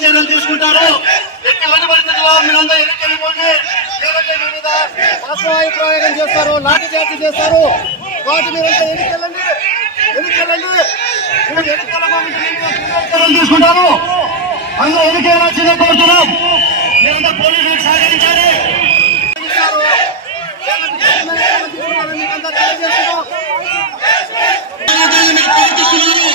చర్యలు తీసుకుంటారు. ఎటువంటి పరిస్థితుల్లో మీరందరూ ఎన్నికెళ్ళిపోండి. పార్శ్వవాయు ప్రయోగం చేస్తారు, లాఠీ చార్జీ చేస్తారు. వాటి మీరంతా ఎన్నికెళ్ళండి. తీసుకుంటారు. అందులో ఎన్నికల కోరుతున్నాం. మీరంతా పోలీసులకు సహకరించాలి. మీరంతా వెనక్కి వెళ్ళాలి.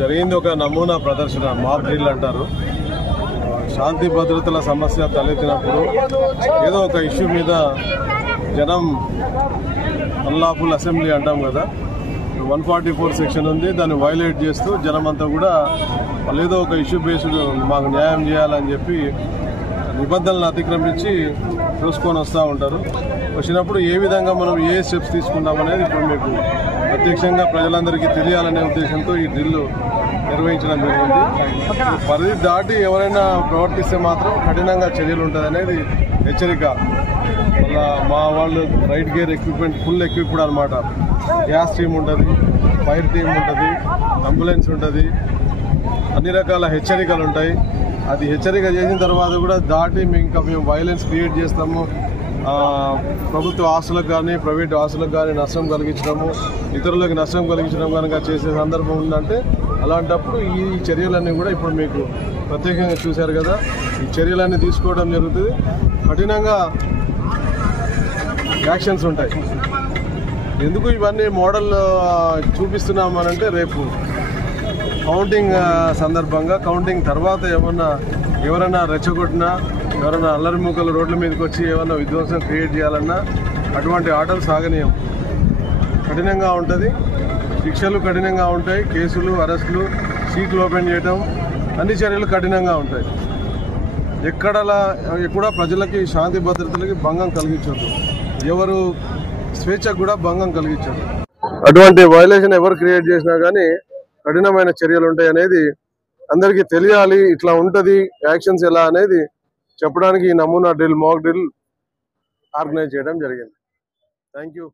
జరిగింది ఒక నమూనా ప్రదర్శన, మాక్ డ్రిల్ అంటారు. శాంతి భద్రతల సమస్య తలెత్తినప్పుడు ఏదో ఒక ఇష్యూ మీద జనం అన్లాఫుల్ అసెంబ్లీ అంటాం కదా, 144 సెక్షన్ ఉంది, దాన్ని వైలేట్ చేస్తూ జనం అంతా కూడా వాళ్ళు ఏదో ఒక ఇష్యూ బేస్డ్ మాకు న్యాయం చేయాలని చెప్పి నిబంధనలను అతిక్రమించి చూసుకొని వస్తూ ఉంటారు. వచ్చినప్పుడు ఏ విధంగా మనం ఏ స్టెప్స్ తీసుకుంటామనేది ఇప్పుడు మీకు ప్రత్యక్షంగా ప్రజలందరికీ తెలియాలనే ఉద్దేశంతో ఈ డ్రిల్ నిర్వహించడం జరిగింది. పరిధి దాటి ఎవరైనా ప్రవర్తిస్తే మాత్రం కఠినంగా చర్యలు ఉంటుంది అనేది హెచ్చరిక. మళ్ళా మా వాళ్ళు right gear equipment full equipped అనమాట. గ్యాస్ టీమ్ ఉంటుంది, ఫైర్ టీమ్ ఉంటుంది, అంబులెన్స్ ఉంటుంది, అన్ని రకాల హెచ్చరికలు ఉంటాయి. అది హెచ్చరిక చేసిన తర్వాత కూడా దాటి మేము వైలెన్స్ క్రియేట్ చేస్తాము, ప్రభుత్వ ఆస్తులకు కానీ ప్రైవేట్ ఆస్తులకు కానీ నష్టం కలిగించడము, ఇతరులకు నష్టం కలిగించడం కనుక చేసే సందర్భం ఉందంటే అలాంటప్పుడు ఈ చర్యలన్నీ కూడా ఇప్పుడు మీకు ప్రత్యేకంగా చూశారు కదా, ఈ చర్యలన్నీ తీసుకోవడం జరుగుతుంది. కఠినంగా యాక్షన్స్ ఉంటాయి. ఎందుకు ఇవన్నీ మోడల్ చూపిస్తున్నామనంటే రేపు కౌంటింగ్ సందర్భంగా కౌంటింగ్ తర్వాత ఎవరైనా రెచ్చగొట్టినా, ఎవరైనా అల్లరి మూకలు రోడ్ల మీదకి వచ్చి ఏమైనా విధ్వంసం క్రియేట్ చేయాలన్నా అటువంటి ఆటలు సాగనీయం. కఠినంగా ఉంటుంది, శిక్షలు కఠినంగా ఉంటాయి, కేసులు, అరెస్టులు, సీట్లు ఓపెన్ చేయడం, అన్ని చర్యలు కఠినంగా ఉంటాయి. ఎక్కడ ప్రజలకి శాంతి భద్రతలకి భంగం కలిగించదు, ఎవరు స్వేచ్ఛకు కూడా భంగం కలిగించదు. అటువంటి వైలేషన్ ఎవరు క్రియేట్ చేసినా కానీ కఠినమైన చర్యలు ఉంటాయి అనేది అందరికీ తెలియాలి. ఇట్లా ఉంటుంది యాక్షన్స్ ఎలా అనేది చెప్పడానికి ఈ నమూనా డ్రిల్, మాక్ డ్రిల్ ఆర్గనైజ్ చేయడం జరిగింది. Thank you.